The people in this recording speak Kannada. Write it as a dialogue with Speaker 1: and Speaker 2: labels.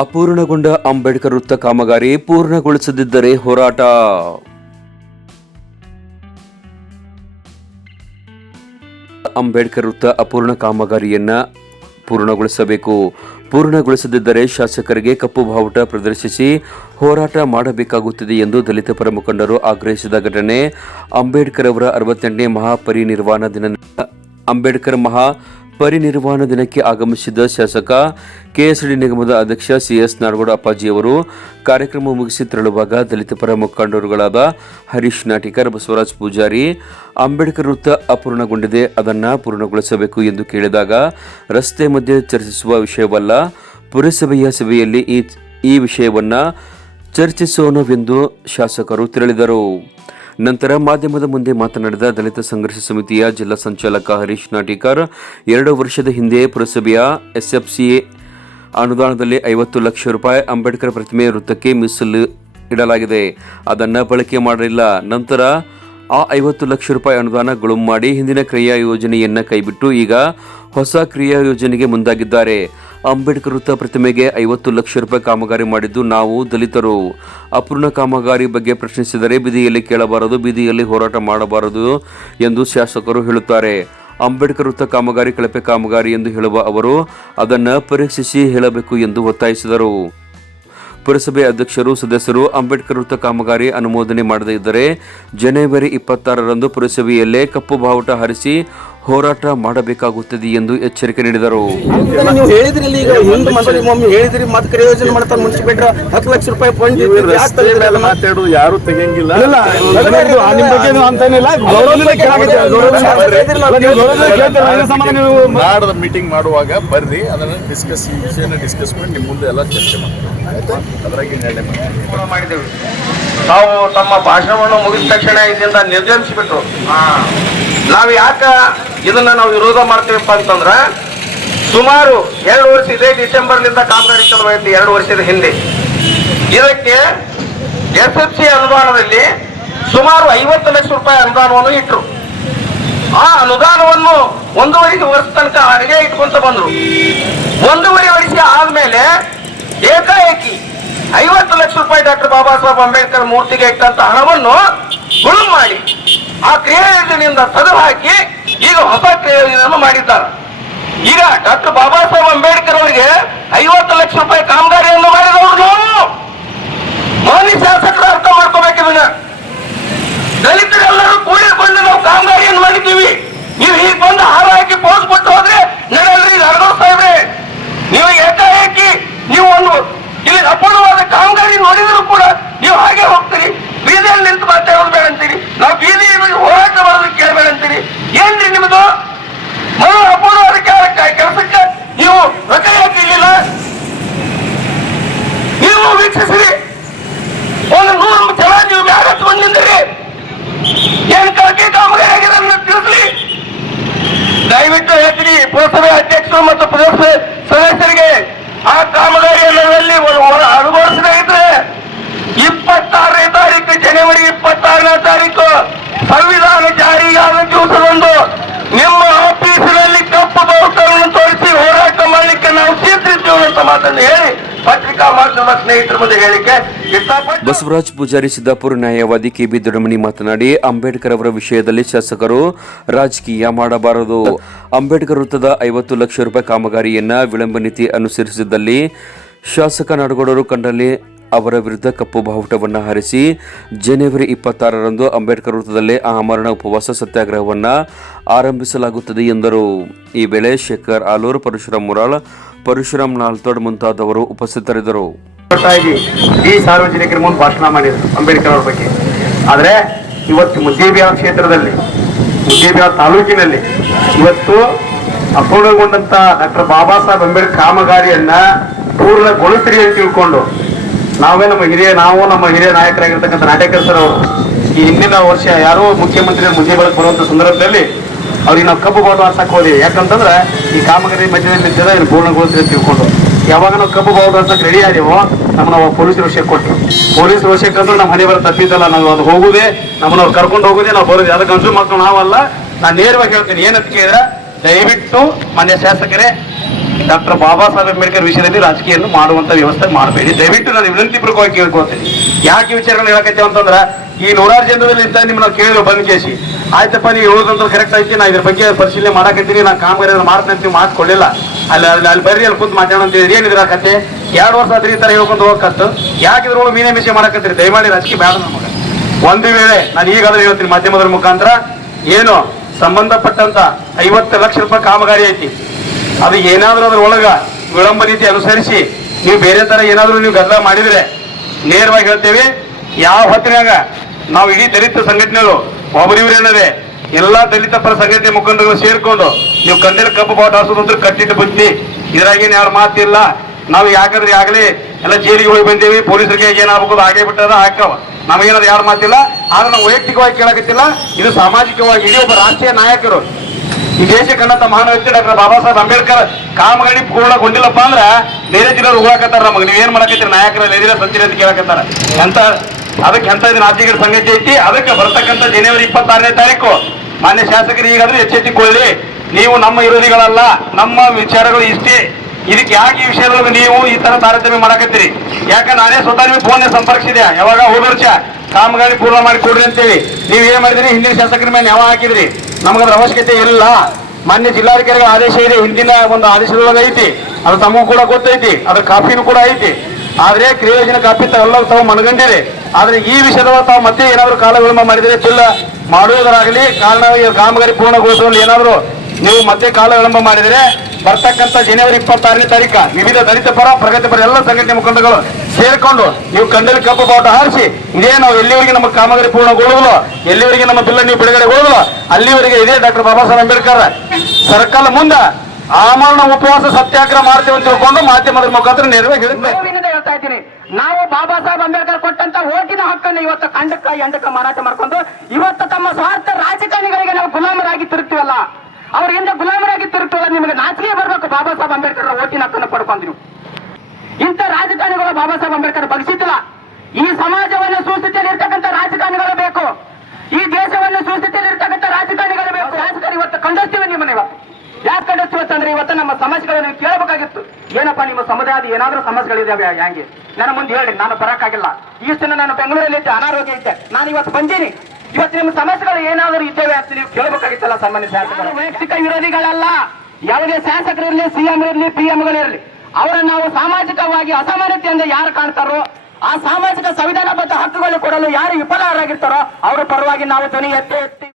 Speaker 1: ಅಪೂರ್ಣಗೊಂಡ ಅಂಬೇಡ್ಕರ್ ವೃತ್ತ ಕಾಮಗಾರಿ ಪೂರ್ಣಗೊಳಿಸದಿದ್ದರೆ ಹೋರಾಟ. ಅಂಬೇಡ್ಕರ್ ವೃತ್ತ ಅಪೂರ್ಣ ಕಾಮಗಾರಿಯನ್ನ ಪೂರ್ಣಗೊಳಿಸಬೇಕು. ಪೂರ್ಣಗೊಳಿಸದಿದ್ದರೆ ಶಾಸಕರಿಗೆ ಕಪ್ಪು ಬಾವುಟ ಪ್ರದರ್ಶಿಸಿ ಹೋರಾಟ ಮಾಡಬೇಕಾಗುತ್ತದೆ ಎಂದು ದಲಿತ ಪರ ಮುಖಂಡರು ಆಗ್ರಹಿಸಿದ ಘಟನೆ. ಅಂಬೇಡ್ಕರ್ ಅವರ ಅರವತ್ತೆಂಟನೇ ಮಹಾಪರಿನಿರ್ವಾಣ ದಿನ. ಅಂಬೇಡ್ಕರ್ ಮಹಾ ಪರಿನಿರ್ವಾಣ ದಿನಕ್ಕೆ ಆಗಮಿಸಿದ ಶಾಸಕ, ಕೆಎಸ್ಡಿ ನಿಗಮದ ಅಧ್ಯಕ್ಷ ಸಿಎಸ್ ನಾಡಗೌಡ ಅಪ್ಪಾಜಿಯವರು ಕಾರ್ಯಕ್ರಮ ಮುಗಿಸಿ ತೆರಳುವಾಗ ದಲಿತ ಪರ ಮುಖಂಡರುಗಳಾದ ಹರೀಶ್ ನಾಟಿಕರ್, ಬಸವರಾಜ್ ಪೂಜಾರಿ, ಅಂಬೇಡ್ಕರ್ ವೃತ್ತ ಅಪೂರ್ಣಗೊಂಡಿದೆ. ಅದನ್ನು ಪೂರ್ಣಗೊಳಿಸಬೇಕು ಎಂದು ಕೇಳಿದಾಗ ರಸ್ತೆ ಮಧ್ಯೆ ಚರ್ಚಿಸುವ ವಿಷಯವಲ್ಲ, ಪುರಸಭೆಯ ಸಭೆಯಲ್ಲಿ ಈ ವಿಷಯವನ್ನು ಚರ್ಚಿಸೋಣವೆಂದು ಶಾಸಕರು ತೆರಳಿದರು. ನಂತರ ಮಾಧ್ಯಮದ ಮುಂದೆ ಮಾತನಾಡಿದ ದಲಿತ ಸಂಘರ್ಷ ಸಮಿತಿಯ ಜಿಲ್ಲಾ ಸಂಚಾಲಕ ಹರೀಶ್ ನಾಟಿಕರ್, ಎರಡು ವರ್ಷದ ಹಿಂದೆ ಪುರಸಭೆಯ ಎಸ್ಎಫ್ಸಿಎ ಅನುದಾನದಲ್ಲಿ ಐವತ್ತು ಲಕ್ಷ ರೂಪಾಯಿ ಅಂಬೇಡ್ಕರ್ ಪ್ರತಿಮೆ ವೃತ್ತಕ್ಕೆ ಮೀಸಲು ಇಡಲಾಗಿದೆ. ಅದನ್ನು ಬಳಕೆ ಮಾಡಲಿಲ್ಲ. ನಂತರ ಆ ಐವತ್ತು ಲಕ್ಷ ರೂಪಾಯಿ ಅನುದಾನ ಗುಳುಂ ಮಾಡಿ ಹಿಂದಿನ ಕ್ರಿಯಾ ಯೋಜನೆಯನ್ನು ಕೈಬಿಟ್ಟು ಈಗ ಹೊಸ ಕ್ರಿಯಾ ಯೋಜನೆಗೆ ಮುಂದಾಗಿದ್ದಾರೆ. ಅಂಬೇಡ್ಕರ್ ವೃತ್ತ ಪ್ರತಿಮೆಗೆ ಐವತ್ತು ಲಕ್ಷ ರೂಪಾಯಿ ಕಾಮಗಾರಿ ಮಾಡಿದ್ದು ನಾವು ದಲಿತರು. ಅಪೂರ್ಣ ಕಾಮಗಾರಿ ಬಗ್ಗೆ ಪ್ರಶ್ನಿಸಿದರೆ ಬೀದಿಯಲ್ಲಿ ಕೇಳಬಾರದು, ಬೀದಿಯಲ್ಲಿ ಹೋರಾಟ ಮಾಡಬಾರದು ಎಂದು ಶಾಸಕರು ಹೇಳುತ್ತಾರೆ. ಅಂಬೇಡ್ಕರ್ ವೃತ್ತ ಕಾಮಗಾರಿ ಕಳಪೆ ಕಾಮಗಾರಿ ಎಂದು ಹೇಳುವ ಅವರು, ಅದನ್ನು ಪರೀಕ್ಷಿಸಿ ಹೇಳಬೇಕು ಎಂದು ಒತ್ತಾಯಿಸಿದರು. ಪುರಸಭೆ ಅಧ್ಯಕ್ಷರು, ಸದಸ್ಯರು ಅಂಬೇಡ್ಕರ್ ವೃತ್ತ ಕಾಮಗಾರಿ ಅನುಮೋದನೆ ಮಾಡದೇ ಇದ್ದರೆ, ಜನವರಿ ಇಪ್ಪತ್ತಾರರಂದು ಪುರಸಭೆಯಲ್ಲೇ ಕಪ್ಪು ಬಾವುಟ ಹಾರಿಸಿ ಹೋರಾಟ ಮಾಡಬೇಕಾಗುತ್ತದೆ ಎಂದು ಎಚ್ಚರಿಕೆ ನೀಡಿದರು.
Speaker 2: ನೀವು ಹೇಳಿದ್ರಿ ಈಗ ಹಿಂದ್ ಮಂತ್ರಿ ಒಮ್ಮೆ ಹೇಳಿದ್ರಿ ಮತ್ತೆ ಕ್ರಿಯಾ ಯೋಜನೆ ಮಾಡ್ತಾರೆ ಮುನ್ಸಿಪೇಟ್ರ ಹತ್ತು ಲಕ್ಷ ರೂಪಾಯಿ ಫಂಡ್
Speaker 3: ಮೇಲೆ ಯಾರು ತೆಗಿಯಂಗಿಲ್ಲ.
Speaker 4: ನೀವು
Speaker 3: ನಾಡದ ಮೀಟಿಂಗ್ ಮಾಡುವಾಗ ಬರ್ರಿ ಅದನ್ನ ಡಿಸ್ಕಸ್ ಈ ವಿಷಯನ ಡಿಸ್ಕಸ್ ಮಾಡಿ ನಿಮ್ಮ ಮುಂದೆ ಎಲ್ಲ ಚರ್ಚೆ
Speaker 2: ಮಾಡಿದ್ದೇವೆ ತಾವು ತಮ್ಮ ಭಾಷಣವನ್ನು ಮುಗಿದ ತಕ್ಷಣ ಇದರಿಂದ ನಿರ್ಗಮಿಸಿಬಿಟ್ರು ನಾವು ಯಾಕ ಇದನ್ನ ನಾವು ವಿರೋಧ ಮಾಡ್ತೀವಪ್ಪ ಅಂತಂದ್ರ ಸುಮಾರು ಎರಡು ವರ್ಷ ಇದೇ ಡಿಸೆಂಬರ್ನಿಂದ ಕಾಮಗಾರಿ ಚಾಲುವಾಯಿತು ಎರಡು ವರ್ಷದ ಹಿಂದೆ. ಇದಕ್ಕೆ ಎಸ್ ಎಫ್ ಸಿ ಅನುದಾನದಲ್ಲಿ ಸುಮಾರು ಐವತ್ತು ಲಕ್ಷ ರೂಪಾಯಿ ಅನುದಾನವನ್ನು ಇಟ್ಟರು ಆ ಅನುದಾನವನ್ನು ಒಂದೂವರೆ ವರ್ಷ ತನಕ ಅಡಿಗೆ ಇಟ್ಕೊಂತ ಬಂದ್ರು. ಒಂದೂವರೆ ವರ್ಷ ಆದ್ಮೇಲೆ ಏಕಾಏಕಿ ಐವತ್ತು ಲಕ್ಷ ರೂಪಾಯಿ ಡಾಕ್ಟರ್ ಬಾಬಾ ಸಾಹೇಬ್ ಅಂಬೇಡ್ಕರ್ ಮೂರ್ತಿಗೆ ಇಟ್ಟಂತ ಹಣವನ್ನು ಗುಳುಂ ಮಾಡಿ. ಆ ಕ್ರಿಯಾ ಯೋಜನೆಯಿಂದ ತೆಗೆದು ಹಾಕಿ ಈಗ ಹೊಸ ಕ್ರಿಯಾ ಯೋಜನೆಯನ್ನು ಮಾಡಿದ್ದಾರೆ. ಈಗ ಡಾಕ್ಟರ್ ಬಾಬಾ ಸಾಹೇಬ್ ಅಂಬೇಡ್ಕರ್ ಅವರಿಗೆ ಐವತ್ತು ಲಕ್ಷ ರೂಪಾಯಿ ಕಾಮಗಾರಿಯನ್ನು ಮಾಡಿದವರು ಮಾನಿ ಶಾಸಕರು ಅರ್ಥ ಮಾಡ್ಕೋಬೇಕು ಇದನ್ನ. ದಲಿತರೆಲ್ಲರೂ ಕೂಡಿಕೊಂಡು ನಾವು ಕಾಮಗಾರಿಯನ್ನು ಮಾಡಿದ್ದೀವಿ. ನೀವು ಹೀಗೆ ಬಂದು ಹಾರ ಹಾಕಿ ಪೋಸ್ ಕೊಟ್ಟು ಹೋದ್ರೆ ನಡೆಯಲ್ರಿ ನಾಡಗೌಡ ಸಾಹೇಬ್ರೆ. ನೀವು ಏಕಾಏಕಿ ನೀವು ಒಂದು ಇಲ್ಲಿ ಅಪೂರ್ಣವಾದ ಕಾಮಗಾರಿ ನೋಡಿದ್ರು ಕೂಡ ನೀವು ಹಾಗೆ ಹೋಗ್ತೀರಿ. ಬೀದಿಯಲ್ಲಿ ನಿಂತು ಮಾತಾಡೋದು ಬೇಡ ಅಂತೀರಿ? ನಾವು ಬೀದಿಯಲ್ಲಿ ಹೋರಾಟ ಮಾಡೋದು ಕೇಳಬೇಡ ಅಂತೀರಿ? ಏನ್ರಿ ನಿಮ್ದು? ಮನೋ ಅಪೂರ್ವ ಕೆಲ- ಕೆಲಸಕ್ಕೆ ನೀವು ರೊಕ್ಕ ಯಾಕೆ ಇಲ್ಲಿಲ್ಲ ನೀವು ವೀಕ್ಷಿಸಿರಿ ಒಂದು ನೂರು ಜನ ನೀವು ಬ್ಯಾಗ್ ಹಚ್ಕೊಂಡು ನಿಂದಿರಿ ಏನ್ ಕಳಕೆ ಕಾಮಗಾರಿ ಆಗಿದೆ ಅಂತ ತಿಳಿಸ್ಲಿ ದಯವಿಟ್ಟು ಹೇಳ್ತೀನಿ ಪುರಸಭೆ ಅಧ್ಯಕ್ಷರು ಮತ್ತು ಪುರಸಭೆ ಸದಸ್ಯರಿಗೆ ಆ ಕಾಮಗಾರಿಯನ್ನು ಎಲ್ಲಿ ಅನುಭವಿಸದೇ ಇಪ್ಪತ್ತಾರನೇ ತಾರೀಕು ಜನವರಿ ಇಪ್ಪತ್ತಾರನೇ ತಾರೀಕು ಸಂವಿಧಾನ ಜಾರಿಯಾದ ದಿವಸದಂದು ನಿಮ್ಮ ಆಫೀಸಿನಲ್ಲಿ ಕಪ್ಪು ಬಾವುಟವನ್ನು ತೋರಿಸಿ ಹೋರಾಟ ಮಾಡಲಿಕ್ಕೆ ನಾವು ಸಿದ್ಧಿದ್ದೇವೆ ಅಂತ ಮಾತನ್ನು ಹೇಳಿ, ಪತ್ರಿಕಾ ಮಾಧ್ಯಮ ಸ್ನೇಹಿತರ ಮುಂದೆ ಹೇಳಿಕೆ
Speaker 1: ಬಸವರಾಜ್ ಪೂಜಾರಿ ಸಿದ್ದಾಪುರ ನ್ಯಾಯವಾದಿ ಕೆಬಿ ದೊಡಮಣಿ ಮಾತನಾಡಿ, ಅಂಬೇಡ್ಕರ್ ಅವರ ವಿಷಯದಲ್ಲಿ ಶಾಸಕರು ರಾಜಕೀಯ ಮಾಡಬಾರದು. ಅಂಬೇಡ್ಕರ್ ವೃತ್ತದ ಐವತ್ತು ಲಕ್ಷ ರೂಪಾಯಿ ಕಾಮಗಾರಿಯನ್ನ ವಿಳಂಬ ನೀತಿ ಅನುಸರಿಸಿದಲ್ಲಿ ಶಾಸಕ ನಾಡಗೌಡರು ಕಂಡಲ್ಲಿ ಅವರ ವಿರುದ್ಧ ಕಪ್ಪು ಬಾವುಟವನ್ನು ಹರಿಸಿ, ಜನವರಿ ಇಪ್ಪತ್ತಾರರಂದು ಅಂಬೇಡ್ಕರ್ ವೃತ್ತದಲ್ಲಿ ಆಮರಣ ಉಪವಾಸ ಸತ್ಯಾಗ್ರಹವನ್ನು ಆರಂಭಿಸಲಾಗುತ್ತದೆ ಎಂದರು. ಈ ವೇಳೆ ಶೇಖರ್ ಆಲೂರು ಪರಶುರಾಮ್ ಮುರಾಳ್ ಪರಶುರಾಮ್ ನಾಲ್ತೋಡ್ ಮುಂತಾದವರು ಉಪಸ್ಥಿತರಿದ್ದರು.
Speaker 4: ಈ ಸಾರ್ವಜನಿಕರ ಮುಂದೆ ಭಾಷಣ ಮಾಡಿದರು ಅಂಬೇಡ್ಕರ್ ಅವ್ರ ಬಗ್ಗೆ. ಆದರೆ ಇವತ್ತು ಮುದ್ದೇಬಿಹಾರ ಕ್ಷೇತ್ರದಲ್ಲಿ ಮುದ್ದೇಬಿಯ ತಾಲೂಕಿನಲ್ಲಿ ಇವತ್ತು ಅಪೂರ್ಣಗೊಂಡಂತ ಡಾಕ್ಟರ್ ಬಾಬಾ ಸಾಹೇಬ್ ಅಂಬೇಡ್ಕರ್ ಕಾಮಗಾರಿಯನ್ನ ಪೂರ್ಣಗೊಳಿಸ್ರಿ ಅಂತ ತಿಳ್ಕೊಂಡು ನಾವೇ ನಮ್ಮ ಹಿರಿಯ, ನಾವು ನಮ್ಮ ಹಿರಿಯ ನಾಯಕರಾಗಿರ್ತಕ್ಕಂಥ ನಾಟಕರ್ ಸರ್ ಅವರು ಈ ಹಿಂದಿನ ವರ್ಷ ಯಾರೋ ಮುಖ್ಯಮಂತ್ರಿ ಮುದ್ದೆ ಬಳಕೆ ಬರುವಂತ ಸಂದರ್ಭದಲ್ಲಿ ಅವ್ರಿಗೆ ನಾವು ಕಬ್ಬು ಹಾರ್ಸಕ್ ಹೋದ್ವಿ. ಯಾಕಂತಂದ್ರೆ ಈ ಕಾಮಗಾರಿ ಮಧ್ಯದಲ್ಲಿ ಇದನ್ನು ಪೂರ್ಣಗೊಳಿಸ್ರಿ ಅಂತ ತಿಳ್ಕೊಂಡು ಯಾವಾಗ ನಾವು ಕಬ್ಬು ಅಂತ ರೆಡಿ ಆದೀವೋ ನಮ್ಮನ್ನ ಪೊಲೀಸ್ ವಶಕ್ಕೆ ಕೊಟ್ಟರು ಪೊಲೀಸ್ ವಶಕ್ಕೆ ಅಂದ್ರೆ ನಮ್ಮ ಮನೆ ಬರೋ ತಪ್ಪಿದ್ದಲ್ಲ, ನಾವು ಅದು ಹೋಗುದೆ, ನಮ್ಮನ್ನ ಅವ್ರು ಕರ್ಕೊಂಡು ಹೋಗುದೇ, ನಾವು ಬರೋದೇ. ಅದಕ್ಕೆ ಅನ್ಸು ಮಕ್ಕಳು ನಾವಲ್ಲ, ನಾನು ನೇರವಾಗಿ ಹೇಳ್ತೀನಿ, ಏನಂತ ಕೇಳಿದ್ರೆ ದಯವಿಟ್ಟು ಮಾನ್ಯ ಶಾಸಕರೇ, ಡಾಕ್ಟರ್ ಬಾಬಾ ಸಾಹೇಬ್ ಅಂಬೇಡ್ಕರ್ ವಿಷಯದಲ್ಲಿ ರಾಜಕೀಯವನ್ನು ಮಾಡುವಂತ ವ್ಯವಸ್ಥೆ ಮಾಡಬೇಡಿ. ದಯವಿಟ್ಟು ನಾನು ವಿನಂತಿ ಪೂರ್ವಕವಾಗಿ ಕೇಳ್ಕೊಳ್ತೀನಿ. ಯಾಕೆ ವಿಚಾರಗಳು ವಿಚಾರಗಳನ್ನ ಹೇಳಕತ್ತೇವೆ ಅಂತಂದ್ರ, ಈ ನೂರಾರು ಜನರಲ್ಲಿ ನಿಮ್ಮನ್ನ ಕೇಳಿದ್ರು ಬಂದ್ ಕೇಸಿ. ಆಯ್ತಪ್ಪ, ನೀವು ಹೇಳೋದಂತ ಕರೆಕ್ಟ್ ಐತಿ. ನಾ ಇದ್ರ ಬಗ್ಗೆ ಪರಿಶೀಲನೆ ಮಾಡಕತ್ತೀನಿ. ನಾ ಕಾಮಗಾರಿ ಮಾಡ್ತೀನಿ ನೀವು ಮಾತು ಕೊಡಲಿಲ್ಲ. ಅಲ್ಲಿ ಅಲ್ಲಿ ಅಲ್ಲಿ ಬರ್ರಿ, ಅಲ್ಲಿ ಕುಂತು ಮಾತಾಡೋಣ ಅಂತ ಏನಿದ್ರ ಕತೆ ಎರಡು ವರ್ಷ ಆದ್ರೆ ಈ ತರ ಹೇಳ್ಕೊಂಡು ಹೋಗಕತ್ತು ಯಾಕೆ ಇದ್ರೊಳಗೆ ಮೀನೇ ಮಿಷೆ ಮಾಡಕತ್ತೀರಿ? ದಯಮಾಡಿ ರಾಜಕೀಯ ಬೇಡ ನಮಗೆ. ಒಂದು ವೇಳೆ ನಾನು ಈಗಾದ್ರೂ ಹೇಳ್ತೀನಿ ಮಾಧ್ಯಮದ ಮುಖಾಂತರ, ಏನು ಸಂಬಂಧಪಟ್ಟಂತ ಐವತ್ತು ಲಕ್ಷ ರೂಪಾಯಿ ಕಾಮಗಾರಿ ಐತಿ. ಅದು ಏನಾದ್ರೂ ಅದ್ರೊಳಗ ವಿಳಂಬ ರೀತಿ ಅನುಸರಿಸಿ ನೀವು ಬೇರೆ ತರ ಏನಾದ್ರೂ ನೀವು ಗದ್ದಲ ಮಾಡಿದ್ರೆ ನೇರವಾಗಿ ಹೇಳ್ತೇವೆ, ಯಾವ ಹೊತ್ತಿನಾಗ ನಾವು ಇಡೀ ದಲಿತ ಸಂಘಟನೆಗಳು ಒಬ್ಬರಿವ್ರೇನದೆ ಎಲ್ಲಾ ದಲಿತ ಪರ ಸಂಘಟನೆ ಮುಖಂಡರುಗಳು ಸೇರ್ಕೊಂಡು ನೀವು ಕಂಡಲ್ಲಿ ಕಬ್ಬು ಬಾಟ್ ಹಾಸೋದಂದ್ರೆ ಕಟ್ಟಿಟ್ಟು ಬುದ್ಧಿ ಇದ್ರಾಗೇನು ಯಾರು ಮಾತಿಲ್ಲ. ನಾವು ಯಾಕಂದ್ರೆ ಆಗಲೇ ಎಲ್ಲ ಜೈಲಿಗೆ ಹೋಗಿ ಬಂದೇವಿ, ಪೊಲೀಸರಿಗೆ ಏನಾಗಬೇಕು ಹಾಗೆ ಬಿಟ್ಟದ ಹಾಕವ. ನಮಗೇನಾದ್ರು ಯಾರು ಮಾತಿಲ್ಲ. ಆದ್ರೆ ನಾವು ವೈಯಕ್ತಿಕವಾಗಿ ಕೇಳಕತ್ತಿಲ್ಲ. ಇದು ಸಾಮಾಜಿಕವಾಗಿ ಇಡೀ ಒಬ್ಬ ರಾಷ್ಟ್ರೀಯ ನಾಯಕರು. ಈ ದೇಶ ಕಂಡಂತ ಮಹಾನ್ ವ್ಯಕ್ತಿ ಡಾಕ್ಟರ್ ಬಾಬಾ ಸಾಹೇಬ್ ಅಂಬೇಡ್ಕರ್ ಕಾಮಗಾರಿ ಪೂರ್ಣಗೊಂಡಿಲ್ಲಪ್ಪ ಅಂದ್ರೆ ಬೇರೆ ಜಿಲ್ಲೆಯವ್ರು ಹೋಗಕತ್ತಾರ ನಮಗೆ. ನೀವೇನ್ ಮಾಡಕತ್ತೀರಿ? ನಾಯಕರ ಎದಿರ ಸಂಚಿನ ಅಂತ ಕೇಳಕತ್ತಾರ. ಎಂತ ಅದಕ್ಕೆ ಎಂತ ರಾಜ್ಯಗಳ ಸಂಗತಿ ಐತಿ? ಅದಕ್ಕೆ ಬರ್ತಕ್ಕಂಥ ಜನವರಿ ಇಪ್ಪತ್ತಾರನೇ ತಾರೀಕು. ಮಾನ್ಯ ಶಾಸಕರು ಈಗಾದ್ರೂ ಎಚ್ಚೆತ್ತಿಕೊಳ್ಳಿ ನೀವು ನಮ್ಮ ವಿರೋಧಿಗಳಲ್ಲ, ನಮ್ಮ ವಿಚಾರಗಳು ಇಷ್ಟೇ. ಇದಕ್ಕೆ ಯಾಕೆ ಈ ವಿಷಯದೊಳಗೆ ನೀವು ಈ ತರ ತಾರತಮ್ಯ ಮಾಡಕತ್ತೀರಿ? ಯಾಕೆ ನಾನೇ ಸ್ವತಃ ನಿಮಗೆ ಫೋನ್ ಸಂಪರ್ಕಿಸಿದೆ ಯಾವಾಗ ಹೋದ ವರ್ಷ ಕಾಮಗಾರಿ ಪೂರ್ಣ ಮಾಡಿ ಕೊಡ್ರಿ ಅಂತೇಳಿ. ನೀವು ಏನ್ ಮಾಡಿದ್ರಿ? ಹಿಂದಿನ ಶಾಸಕರ ಮೇಲೆ ಯಾವ ಹಾಕಿದ್ರಿ? ನಮಗದ್ರ ಅವಶ್ಯಕತೆ ಇಲ್ಲ ಮಾನ್ಯ ಜಿಲ್ಲಾಧಿಕಾರಿಗಳ ಆದೇಶ ಇದೆ. ಹಿಂದಿನ ಒಂದು ಆದೇಶದೊಳಗೆ ಐತಿ. ಅದು ತಮಗೂ ಕೂಡ ಗೊತ್ತೈತಿ. ಅದ್ರ ಕಾಪಿನೂ ಕೂಡ ಐತಿ. ಆದ್ರೆ ಕ್ರಿಯೋಜನ ಕಾಪಿ ತಾವೆಲ್ಲ ತಾವು ಮನಗಂಡಿದೆ ಆದ್ರೆ ಈ ವಿಷಯದ ತಾವು ಮತ್ತೆ ಏನಾದ್ರು ಕಾಲ ವಿಳಂಬ ಮಾಡಿದರೆ ತಿಲ್ಲ ಮಾಡುವುದರಾಗಲಿ ಕಾರಣ ಕಾಮಗಾರಿ ಪೂರ್ಣಗೊಳಿಸುವಲ್ಲಿ ಏನಾದ್ರು ನೀವು ಮತ್ತೆ ಕಾಲ ವಿಳಂಬ ಮಾಡಿದರೆ ಬರ್ತಕ್ಕಂಥ ಜನವರಿ ಇಪ್ಪತ್ತಾರನೇ ತಾರೀಕು ವಿವಿಧ ದಲಿತ ಪರ ಪ್ರಗತಿಪರ ಎಲ್ಲ ಸಂಘಟನೆ ಮುಖಂಡಗಳು ಸೇರಿಕೊಂಡು ನೀವು ಕಂಡಲ್ಲಿ ಕಪ್ಪು ಬಾವುಟ ಹಾರಿಸಿ, ಇದೇ ನಾವು ಎಲ್ಲಿವರೆಗೆ ನಮ್ಮ ಕಾಮಗಾರಿ ಪೂರ್ಣಗೊಳ್ಳುವುದು, ಎಲ್ಲಿವರೆಗೆ ನಮ್ಮ ಬಿಲ್ಲ ನೀವು ಬಿಡುಗಡೆಗೊಳ್ಳುವುದಿಲ್ಲ ಅಲ್ಲಿವರೆಗೆ ಇದೇ ಡಾಕ್ಟರ್ ಬಾಬಾ ಸಾಹೇಬ್ ಅಂಬೇಡ್ಕರ್ ಸರ್ಕಲ್ ಮುಂದೆ ಆಮರಣ ಉಪವಾಸ ಸತ್ಯಾಗ್ರಹ ಮಾಡ್ತೇವೆ ಅಂತ ತಿಳ್ಕೊಂಡು ಮಾಧ್ಯಮದ ಮುಖಾಂತರ
Speaker 5: ಇದ್ದೀನಿ ನಾವು ಬಾಬಾ ಸಾಹೇಬ್ ಅಂಬೇಡ್ಕರ್ ಕೊಟ್ಟಂತ ಓಟಿನ ಹಕ್ಕನ್ನು ಇವತ್ತು ಕಂಡಕ್ಕ ಎಂಡಕ್ಕ ಮಾರಾಟ ಮಾಡ್ಕೊಂಡು ಇವತ್ತು ತಮ್ಮ ಸ್ವಾರ್ಥ ರಾಜಕಾರಣಿಗಳಿಗೆ ನಾವು ಗುಲಾಮರಾಗಿ ತಿರುಗ್ತೀವಲ್ಲ, ಅವರಿಂದ ಗುಲಾಮರಾಗಿ ತಿರುಗ್ತೀವಲ್ಲ, ನಿಮಗೆ ನಾಚಿಕೆ ಬರ್ಬೇಕು ಬಾಬಾ ಸಾಹೇಬ್ ಅಂಬೇಡ್ಕರ್ ಓಟಿನ ಹಕ್ಕನ್ನು ಪಡ್ಕೊಂಡ್ರಿ ಇಂಥ ರಾಜಕಾರಣಿಗಳು ಬಾಬಾ ಸಾಹೇಬ್ ಅಂಬೇಡ್ಕರ್ ಬಗ್ಸಿದ್ದಿಲ್ಲ ಈ ಸಮಾಜವನ್ನು ಸುಸ್ಥಿತಿಯಲ್ಲಿ ಇರ್ತಕ್ಕಂಥ ರಾಜಕಾರಣಿಗಳು ಬೇಕು. ಈ ದೇಶವನ್ನು ಸುಸ್ಥಿತಿಯಲ್ಲಿ ಇರ್ತಕ್ಕಂಥ ರಾಜಕಾರಣಿಗಳು ಬೇಕು. ರಾಜಕಾರಣಿ ಇವತ್ತು ಕಂಡಿಸ್ತೀವಿ ನಿಮ್ಮನ್ನ ಇವತ್ತು. ಯಾಕೆ ಕಂಡಿಸ್ತೀವಿ ಅಂತಂದ್ರೆ ಇವತ್ತು ನಮ್ಮ ಸಮಸ್ಯೆಗಳನ್ನು ಕೇಳಬೇಕಾಗಿತ್ತು. ಏನಪ್ಪ, ನಿಮ್ಮ ಸಮುದಾಯದ ಏನಾದರೂ ಸಮಸ್ಯೆಗಳಿದಾವೆ ಹ್ಯಾಂಗೆ? ನನ್ನ ಮುಂದೆ ಹೇಳಿ, ನಾನು ಬರಕ್ಕಾಗಿಲ್ಲ. ದಿನ ನಾನು ಬೆಂಗಳೂರಲ್ಲಿ ಇದ್ದೆ, ಅನಾರೋಗ್ಯ ಇದ್ದೆ. ನಾನು ಇವತ್ತು ಬಂದೀನಿ. ಇವತ್ತು ನಿಮ್ಮ ಸಮಸ್ಯೆಗಳು ಏನಾದರೂ ಇದ್ದೇವೆ ಅಂತ ನೀವು ಕೇಳಬೇಕಾಗಿತ್ತಲ್ಲ ಸಾಮಾನ್ಯ ಶಾಸಕರು? ವೈಯಕ್ತಿಕ ವಿರೋಧಿಗಳಲ್ಲ. ಯಾವುದೇ ಶಾಸಕರಿರಲಿ ಸಿಎಂ ಇರಲಿ ಪಿ ಎಂಗಳಿರಲಿ ಅವರನ್ನು ನಾವು ಸಾಮಾಜಿಕವಾಗಿ ಅಸಮಾನತೆಯಿಂದ ಯಾರು ಕಾಣ್ತಾರೋ, ಆ ಸಾಮಾಜಿಕ ಸಂವಿಧಾನಬದ್ಧ ಹಕ್ಕುಗಳು ಕೊಡಲು ಯಾರು ವಿಫಲರಾಗಿರ್ತಾರೋ, ಅವರ ಪರವಾಗಿ ನಾವು ಧ್ವನಿ ಎತ್ತಿ ಎತ್ತಿ